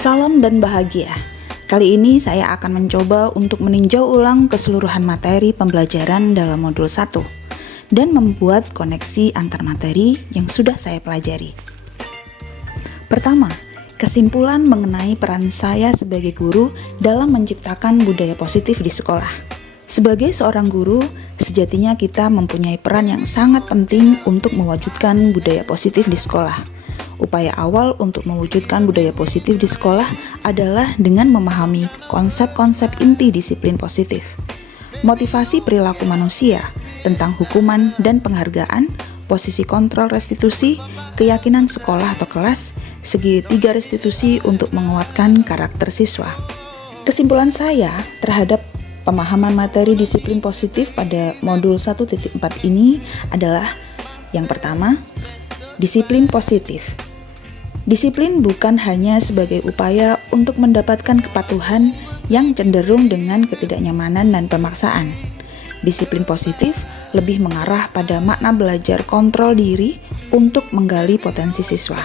Salam dan bahagia. Kali ini saya akan mencoba untuk meninjau ulang keseluruhan materi pembelajaran dalam modul 1 dan membuat koneksi antar materi yang sudah saya pelajari. Pertama, kesimpulan mengenai peran saya sebagai guru dalam menciptakan budaya positif di sekolah. Sebagai seorang guru, sejatinya kita mempunyai peran yang sangat penting untuk mewujudkan budaya positif di sekolah. Upaya awal untuk mewujudkan budaya positif di sekolah adalah dengan memahami konsep-konsep inti disiplin positif. Motivasi perilaku manusia tentang hukuman dan penghargaan, posisi kontrol restitusi, keyakinan sekolah atau kelas, segitiga restitusi untuk menguatkan karakter siswa. Kesimpulan saya terhadap pemahaman materi disiplin positif pada modul 1.4 ini adalah yang pertama, disiplin positif. Disiplin bukan hanya sebagai upaya untuk mendapatkan kepatuhan yang cenderung dengan ketidaknyamanan dan pemaksaan. Disiplin positif lebih mengarah pada makna belajar kontrol diri untuk menggali potensi siswa,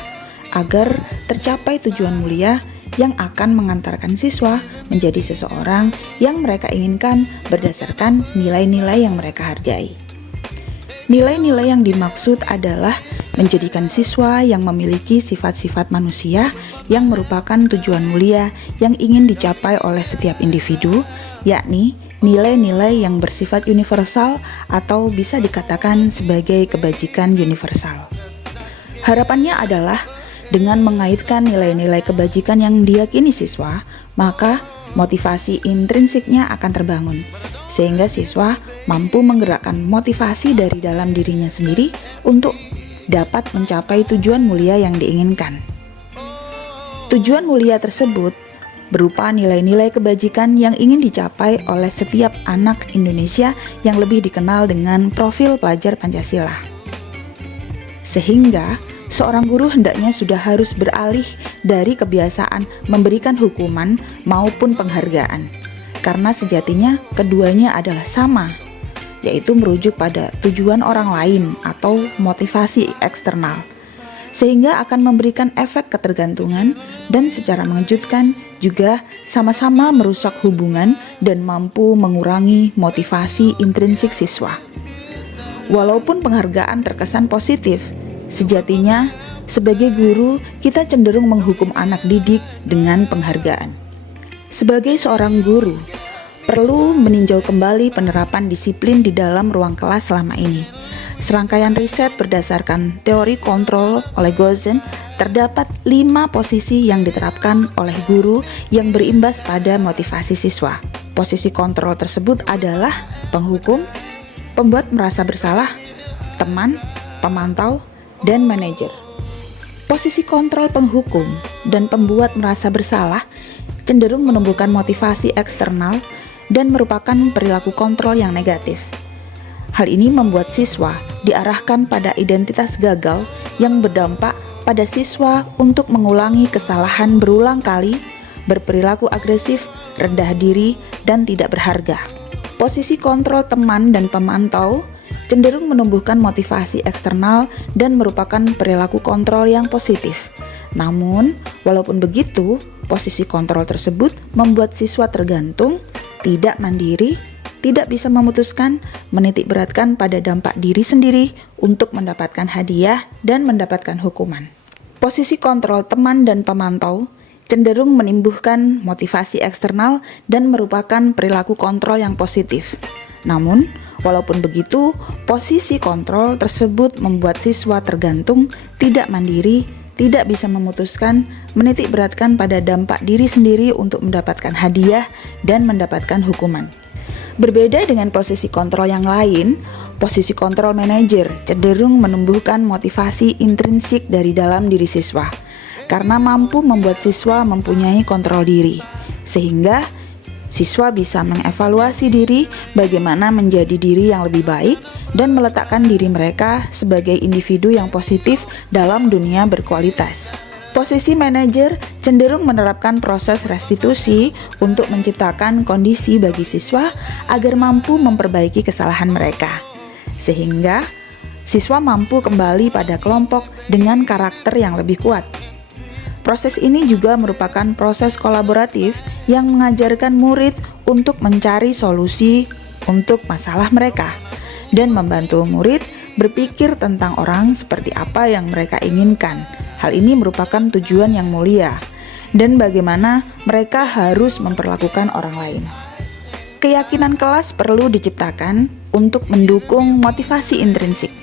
agar tercapai tujuan mulia yang akan mengantarkan siswa menjadi seseorang yang mereka inginkan berdasarkan nilai-nilai yang mereka hargai. Nilai-nilai yang dimaksud adalah menjadikan siswa yang memiliki sifat-sifat manusia yang merupakan tujuan mulia yang ingin dicapai oleh setiap individu, yakni nilai-nilai yang bersifat universal atau bisa dikatakan sebagai kebajikan universal. Harapannya adalah dengan mengaitkan nilai-nilai kebajikan yang diyakini siswa, maka motivasi intrinsiknya akan terbangun, sehingga siswa mampu menggerakkan motivasi dari dalam dirinya sendiri untuk dapat mencapai tujuan mulia yang diinginkan. Tujuan mulia tersebut berupa nilai-nilai kebajikan yang ingin dicapai oleh setiap anak Indonesia yang lebih dikenal dengan profil pelajar Pancasila. Sehingga seorang guru hendaknya sudah harus beralih dari kebiasaan memberikan hukuman maupun penghargaan, karena sejatinya keduanya adalah sama, yaitu merujuk pada tujuan orang lain atau motivasi eksternal, sehingga akan memberikan efek ketergantungan dan secara mengejutkan juga sama-sama merusak hubungan dan mampu mengurangi motivasi intrinsik siswa. Walaupun penghargaan terkesan positif, sejatinya sebagai guru kita cenderung menghukum anak didik dengan penghargaan. Sebagai seorang guru, perlu meninjau kembali penerapan disiplin di dalam ruang kelas selama ini. Serangkaian riset berdasarkan teori kontrol oleh Gozen, terdapat 5 posisi yang diterapkan oleh guru yang berimbas pada motivasi siswa. Posisi kontrol tersebut adalah penghukum, pembuat merasa bersalah, teman, pemantau, dan manajer. Posisi kontrol penghukum dan pembuat merasa bersalah cenderung menumbuhkan motivasi eksternal dan merupakan perilaku kontrol yang negatif. Hal ini membuat siswa diarahkan pada identitas gagal yang berdampak pada siswa untuk mengulangi kesalahan berulang kali, berperilaku agresif, rendah diri, dan tidak berharga. Posisi kontrol teman dan pemantau cenderung menumbuhkan motivasi eksternal dan merupakan perilaku kontrol yang positif. Namun, walaupun begitu, posisi kontrol tersebut membuat siswa tergantung, tidak mandiri, tidak bisa memutuskan, menitik beratkan pada dampak diri sendiri untuk mendapatkan hadiah dan mendapatkan hukuman. Posisi kontrol teman dan pemantau cenderung menimbulkan motivasi eksternal dan merupakan perilaku kontrol yang positif. Namun, walaupun begitu, posisi kontrol tersebut membuat siswa tergantung, tidak mandiri, tidak bisa memutuskan, menitik beratkan pada dampak diri sendiri untuk mendapatkan hadiah dan mendapatkan hukuman. Berbeda dengan posisi kontrol yang lain, posisi kontrol manajer cenderung menumbuhkan motivasi intrinsik dari dalam diri siswa, karena mampu membuat siswa mempunyai kontrol diri, sehingga siswa bisa mengevaluasi diri bagaimana menjadi diri yang lebih baik dan meletakkan diri mereka sebagai individu yang positif dalam dunia berkualitas. Posisi manajer cenderung menerapkan proses restitusi untuk menciptakan kondisi bagi siswa agar mampu memperbaiki kesalahan mereka, sehingga siswa mampu kembali pada kelompok dengan karakter yang lebih kuat. Proses ini juga merupakan proses kolaboratif yang mengajarkan murid untuk mencari solusi untuk masalah mereka dan membantu murid berpikir tentang orang seperti apa yang mereka inginkan. Hal ini merupakan tujuan yang mulia dan bagaimana mereka harus memperlakukan orang lain. Keyakinan kelas perlu diciptakan untuk mendukung motivasi intrinsik.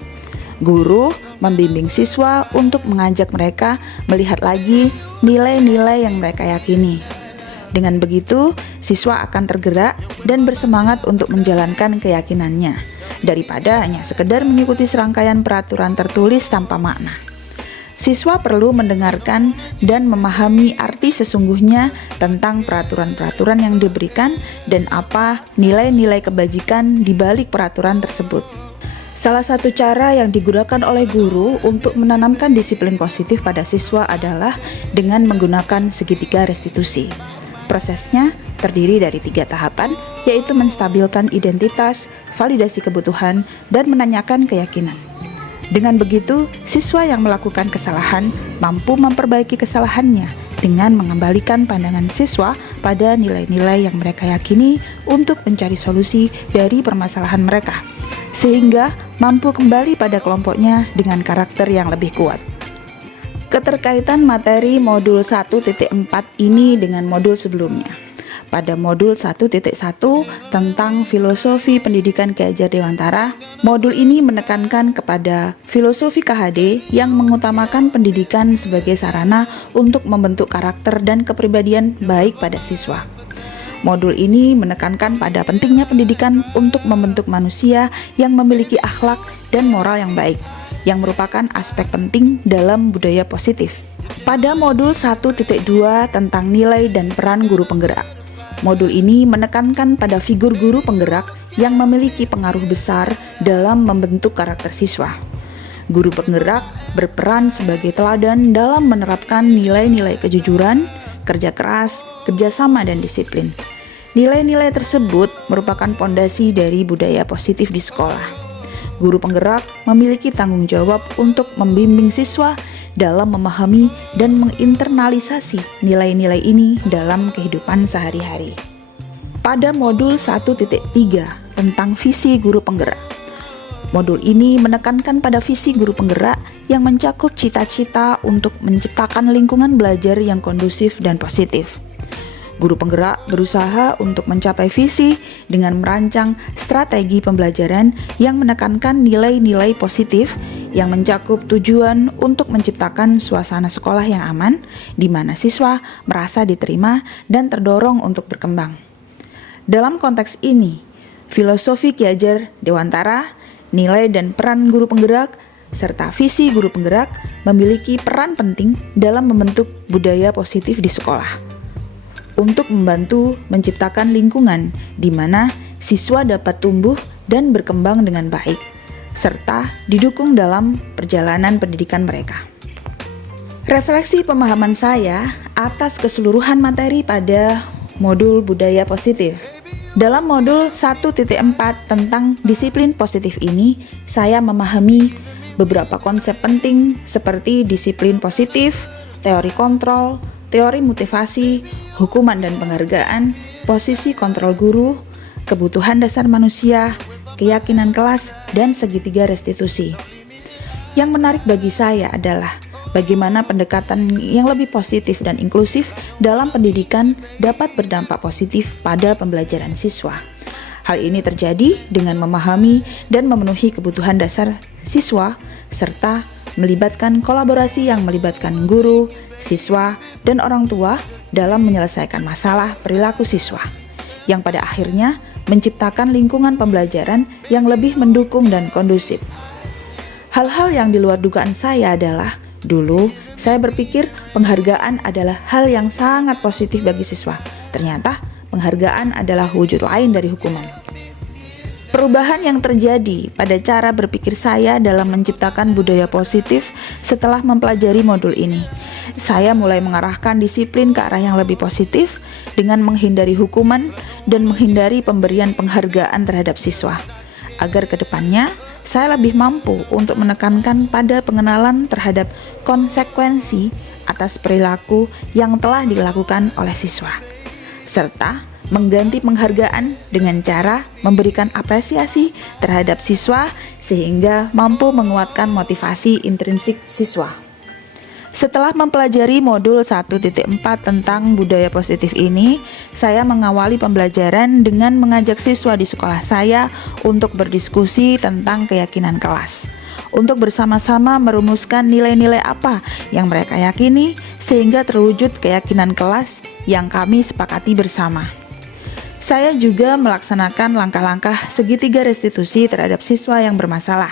Guru membimbing siswa untuk mengajak mereka melihat lagi nilai-nilai yang mereka yakini. Dengan begitu, siswa akan tergerak dan bersemangat untuk menjalankan keyakinannya, daripada hanya sekedar mengikuti serangkaian peraturan tertulis tanpa makna. Siswa perlu mendengarkan dan memahami arti sesungguhnya tentang peraturan-peraturan yang diberikan dan apa nilai-nilai kebajikan di balik peraturan tersebut. Salah satu cara yang digunakan oleh guru untuk menanamkan disiplin positif pada siswa adalah dengan menggunakan segitiga restitusi. Prosesnya terdiri dari 3 tahapan, yaitu menstabilkan identitas, validasi kebutuhan, dan menanyakan keyakinan. Dengan begitu, siswa yang melakukan kesalahan mampu memperbaiki kesalahannya dengan mengembalikan pandangan siswa pada nilai-nilai yang mereka yakini untuk mencari solusi dari permasalahan mereka, sehingga mampu kembali pada kelompoknya dengan karakter yang lebih kuat. Keterkaitan materi modul 1.4 ini dengan modul sebelumnya. Pada modul 1.1 tentang filosofi pendidikan Ki Hajar Dewantara, modul ini menekankan kepada filosofi KHD yang mengutamakan pendidikan sebagai sarana untuk membentuk karakter dan kepribadian baik pada siswa. Modul ini menekankan pada pentingnya pendidikan untuk membentuk manusia yang memiliki akhlak dan moral yang baik, yang merupakan aspek penting dalam budaya positif. Pada modul 1.2 tentang nilai dan peran guru penggerak, modul ini menekankan pada figur guru penggerak yang memiliki pengaruh besar dalam membentuk karakter siswa. Guru penggerak berperan sebagai teladan dalam menerapkan nilai-nilai kejujuran, kerja keras, kerjasama, dan disiplin. Nilai-nilai tersebut merupakan pondasi dari budaya positif di sekolah. Guru penggerak memiliki tanggung jawab untuk membimbing siswa dalam memahami dan menginternalisasi nilai-nilai ini dalam kehidupan sehari-hari. Pada modul 1.3 tentang visi guru penggerak, modul ini menekankan pada visi guru penggerak yang mencakup cita-cita untuk menciptakan lingkungan belajar yang kondusif dan positif. Guru penggerak berusaha untuk mencapai visi dengan merancang strategi pembelajaran yang menekankan nilai-nilai positif yang mencakup tujuan untuk menciptakan suasana sekolah yang aman, di mana siswa merasa diterima dan terdorong untuk berkembang. Dalam konteks ini, filosofi Ki Hajar Dewantara, nilai dan peran guru penggerak, serta visi guru penggerak memiliki peran penting dalam membentuk budaya positif di sekolah, untuk membantu menciptakan lingkungan di mana siswa dapat tumbuh dan berkembang dengan baik, serta didukung dalam perjalanan pendidikan mereka. Refleksi pemahaman saya atas keseluruhan materi pada modul budaya positif. Dalam modul 1.4 tentang disiplin positif ini, saya memahami beberapa konsep penting seperti disiplin positif, teori kontrol, teori motivasi, hukuman dan penghargaan, posisi kontrol guru, kebutuhan dasar manusia, keyakinan kelas, dan segitiga restitusi. Yang menarik bagi saya adalah bagaimana pendekatan yang lebih positif dan inklusif dalam pendidikan dapat berdampak positif pada pembelajaran siswa. Hal ini terjadi dengan memahami dan memenuhi kebutuhan dasar siswa, serta melibatkan kolaborasi yang melibatkan guru, siswa, dan orang tua dalam menyelesaikan masalah perilaku siswa, yang pada akhirnya menciptakan lingkungan pembelajaran yang lebih mendukung dan kondusif. Hal-hal yang di luar dugaan saya adalah, dulu saya berpikir penghargaan adalah hal yang sangat positif bagi siswa. Ternyata penghargaan adalah wujud lain dari hukuman. Perubahan yang terjadi pada cara berpikir saya dalam menciptakan budaya positif setelah mempelajari modul ini. Saya mulai mengarahkan disiplin ke arah yang lebih positif dengan menghindari hukuman dan menghindari pemberian penghargaan terhadap siswa. Agar kedepannya saya lebih mampu untuk menekankan pada pengenalan terhadap konsekuensi atas perilaku yang telah dilakukan oleh siswa, serta mengganti penghargaan dengan cara memberikan apresiasi terhadap siswa sehingga mampu menguatkan motivasi intrinsik siswa. Setelah mempelajari modul 1.4 tentang budaya positif ini, saya mengawali pembelajaran dengan mengajak siswa di sekolah saya untuk berdiskusi tentang keyakinan kelas, untuk bersama-sama merumuskan nilai-nilai apa yang mereka yakini sehingga terwujud keyakinan kelas yang kami sepakati bersama. Saya juga melaksanakan langkah-langkah segitiga restitusi terhadap siswa yang bermasalah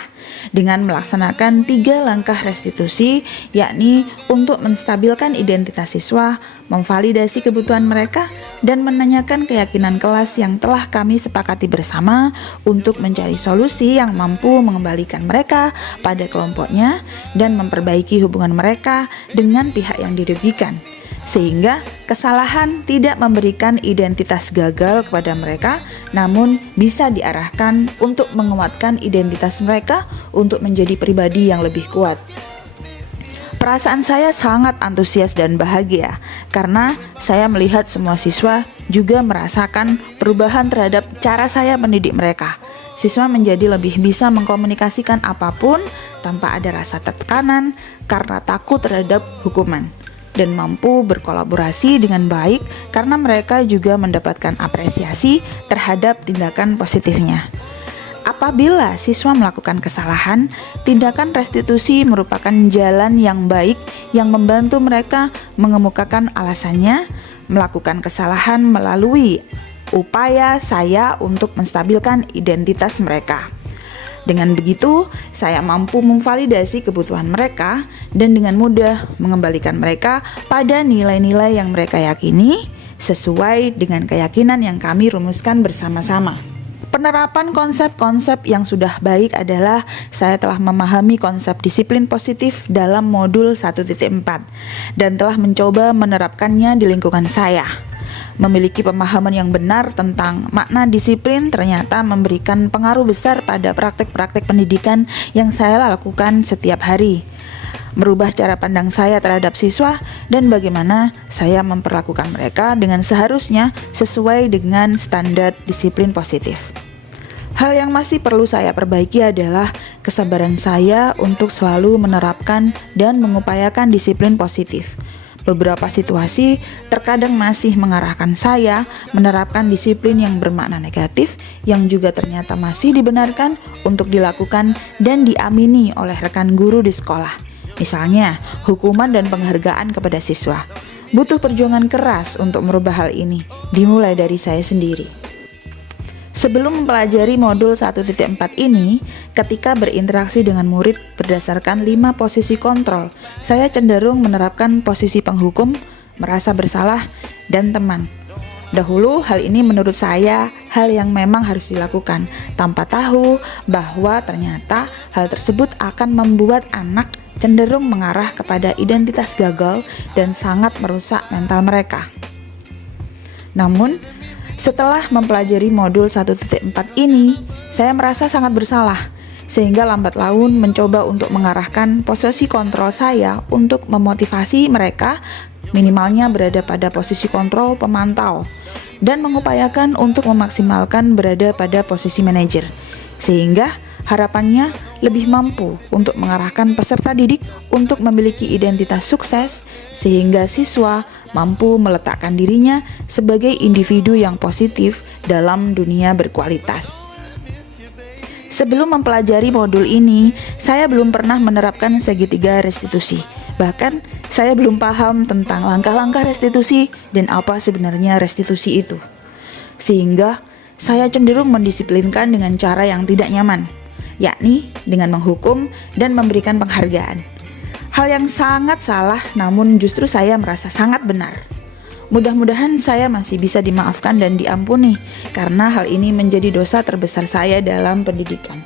dengan melaksanakan 3 langkah restitusi, yakni untuk menstabilkan identitas siswa, memvalidasi kebutuhan mereka, dan menanyakan keyakinan kelas yang telah kami sepakati bersama untuk mencari solusi yang mampu mengembalikan mereka pada kelompoknya dan memperbaiki hubungan mereka dengan pihak yang dirugikan, sehingga kesalahan tidak memberikan identitas gagal kepada mereka, namun bisa diarahkan untuk menguatkan identitas mereka untuk menjadi pribadi yang lebih kuat. Perasaan saya sangat antusias dan bahagia karena saya melihat semua siswa juga merasakan perubahan terhadap cara saya mendidik mereka. Siswa menjadi lebih bisa mengkomunikasikan apapun tanpa ada rasa tekanan karena takut terhadap hukuman, dan mampu berkolaborasi dengan baik karena mereka juga mendapatkan apresiasi terhadap tindakan positifnya. Apabila siswa melakukan kesalahan, tindakan restitusi merupakan jalan yang baik yang membantu mereka mengemukakan alasannya melakukan kesalahan melalui upaya saya untuk menstabilkan identitas mereka. Dengan begitu, saya mampu memvalidasi kebutuhan mereka dan dengan mudah mengembalikan mereka pada nilai-nilai yang mereka yakini sesuai dengan keyakinan yang kami rumuskan bersama-sama. Penerapan konsep-konsep yang sudah baik adalah saya telah memahami konsep disiplin positif dalam modul 1.4 dan telah mencoba menerapkannya di lingkungan saya. Memiliki pemahaman yang benar tentang makna disiplin ternyata memberikan pengaruh besar pada praktek-praktek pendidikan yang saya lakukan setiap hari, merubah cara pandang saya terhadap siswa dan bagaimana saya memperlakukan mereka dengan seharusnya sesuai dengan standar disiplin positif. Hal yang masih perlu saya perbaiki adalah kesabaran saya untuk selalu menerapkan dan mengupayakan disiplin positif. Beberapa situasi terkadang masih mengarahkan saya menerapkan disiplin yang bermakna negatif yang juga ternyata masih dibenarkan untuk dilakukan dan diamini oleh rekan guru di sekolah. Misalnya, hukuman dan penghargaan kepada siswa. Butuh perjuangan keras untuk merubah hal ini, dimulai dari saya sendiri. Sebelum mempelajari modul 1.4 ini, ketika berinteraksi dengan murid berdasarkan 5 posisi kontrol, saya cenderung menerapkan posisi penghukum, merasa bersalah, dan teman. Dahulu hal ini menurut saya hal yang memang harus dilakukan, tanpa tahu bahwa ternyata hal tersebut akan membuat anak cenderung mengarah kepada identitas gagal dan sangat merusak mental mereka. Namun, setelah mempelajari modul 1.4 ini, saya merasa sangat bersalah, sehingga lambat laun mencoba untuk mengarahkan posisi kontrol saya untuk memotivasi mereka minimalnya berada pada posisi kontrol pemantau, dan mengupayakan untuk memaksimalkan berada pada posisi manajer, sehingga harapannya lebih mampu untuk mengarahkan peserta didik untuk memiliki identitas sukses, sehingga siswa mampu meletakkan dirinya sebagai individu yang positif dalam dunia berkualitas. Sebelum mempelajari modul ini, saya belum pernah menerapkan segitiga restitusi. Bahkan, saya belum paham tentang langkah-langkah restitusi dan apa sebenarnya restitusi itu. Sehingga, saya cenderung mendisiplinkan dengan cara yang tidak nyaman, yakni dengan menghukum dan memberikan penghargaan. Hal yang sangat salah, namun justru saya merasa sangat benar. Mudah-mudahan saya masih bisa dimaafkan dan diampuni, karena hal ini menjadi dosa terbesar saya dalam pendidikan.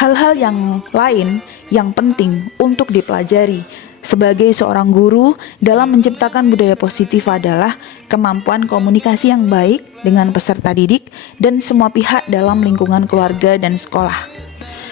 Hal-hal yang lain yang penting untuk dipelajari sebagai seorang guru dalam menciptakan budaya positif adalah kemampuan komunikasi yang baik dengan peserta didik dan semua pihak dalam lingkungan keluarga dan sekolah.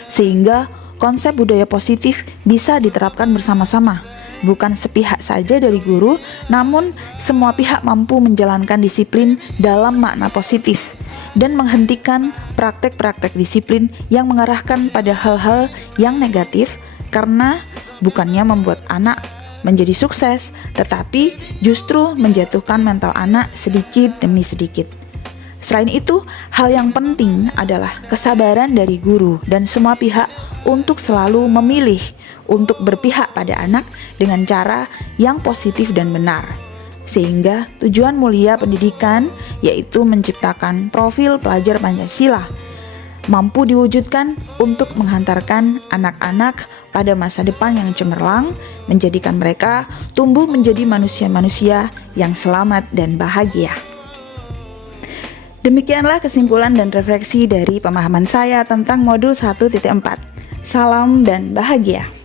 Sehingga konsep budaya positif bisa diterapkan bersama-sama, bukan sepihak saja dari guru, namun semua pihak mampu menjalankan disiplin dalam makna positif dan menghentikan praktek-praktek disiplin yang mengarahkan pada hal-hal yang negatif, karena bukannya membuat anak menjadi sukses, tetapi justru menjatuhkan mental anak sedikit demi sedikit. Selain itu, hal yang penting adalah kesabaran dari guru dan semua pihak untuk selalu memilih untuk berpihak pada anak dengan cara yang positif dan benar. Sehingga tujuan mulia pendidikan, yaitu menciptakan profil pelajar Pancasila, mampu diwujudkan untuk menghantarkan anak-anak pada masa depan yang cemerlang, menjadikan mereka tumbuh menjadi manusia-manusia yang selamat dan bahagia. Demikianlah kesimpulan dan refleksi dari pemahaman saya tentang modul 1.4. Salam dan bahagia.